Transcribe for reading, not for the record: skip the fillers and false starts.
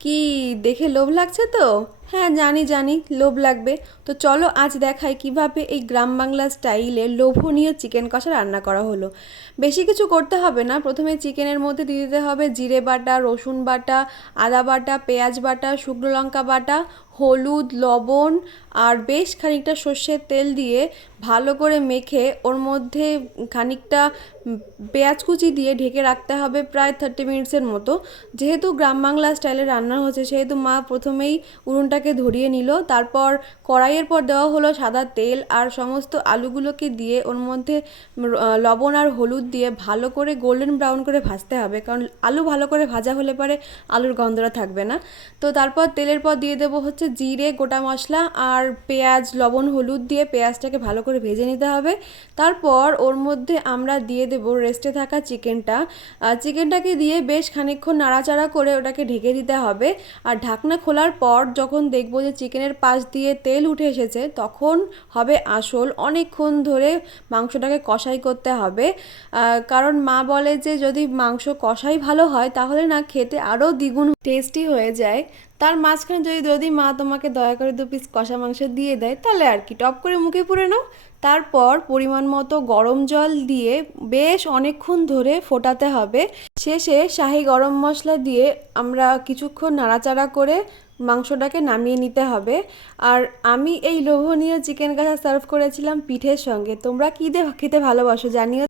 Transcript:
কি দেখে লোভ লাগছে তো? হ্যাঁ, জানি জানি লোভ লাগবে। তো চলো আজ দেখাই কিভাবে এই গ্রাম বাংলা স্টাইলে লোভনীয় চিকেন কষা রান্না করা হলো। বেশি কিছু করতে হবে না। প্রথমে চিকেনের মধ্যে দিয়ে দিতে হবে জিরে বাটা, রসুন বাটা, আদা বাটা, পেঁয়াজ বাটা, শুকনো লঙ্কা বাটা, হলুদ, লবণ আর বেশ খানিকটা সর্ষের তেল দিয়ে ভালো করে মেখে ওর মধ্যে খানিকটা পেঁয়াজ কুচি দিয়ে ঢেকে রাখতে হবে প্রায় 30 মিনিটসের মতো। যেহেতু গ্রাম বাংলা স্টাইলে রান্না হচ্ছে সেহেতু মা প্রথমেই উনুনটাকে ধরিয়ে নিল, তারপর কড়াইয়ের পর দেওয়া হলো সাদা তেল আর সমস্ত আলুগুলোকে দিয়ে ওর মধ্যে লবণ আর হলুদ দিয়ে ভালো করে গোল্ডেন ব্রাউন করে ভাজতে হবে, কারণ আলু ভালো করে ভাজা হলে পরে আলুর গন্ধটা থাকবে না। তো তারপর তেলের পর দিয়ে দেবো হচ্ছে জিরে, গোটা মশলা আর পেঁয়াজ, লবণ হলুদ দিয়ে পেঁয়াজটাকে ভালো করে ভেজে নিতে হবে। তারপর ওর মধ্যে আমরা দিয়ে দেবো রেস্টে থাকা চিকেনটা। চিকেনটাকে দিয়ে বেশ খানিকক্ষণ নাড়াচাড়া করে ওটাকে ঢেকে দিতে হবে। আর ঢাকনা খোলার পর যখন দেখবো যে চিকেনের পাশ দিয়ে তেল উঠে এসেছে তখন হবে আসল। অনেকক্ষণ ধরে মাংসটাকে কষাই করতে হবে, কারণ মা বলে যে যদি মাংস কষাই ভালো হয় তাহলে না খেতে আরও দ্বিগুণ টেস্টি হয়ে যায়। তার মাঝখানে যদি যদি মা তোমাকে দয়া করে 2 পিস কষা মাংস দিয়ে দেয় তাহলে আর কি, টপ করে মুখে পুরে নাও। তারপর পরিমাণ মতো গরম জল দিয়ে বেশ অনেকক্ষণ ধরে ফোটাতে হবে। শেষে শাহি গরম মশলা দিয়ে আমরা কিছুক্ষণ নাড়াচাড়া করে মাংসটাকে নামিয়ে নিতে হবে। আর আমি এই লোভনীয় চিকেন কষা সার্ভ করেছিলাম পিঠের সঙ্গে। তোমরা কী দিয়ে খেতে ভালোবাসো জানিও।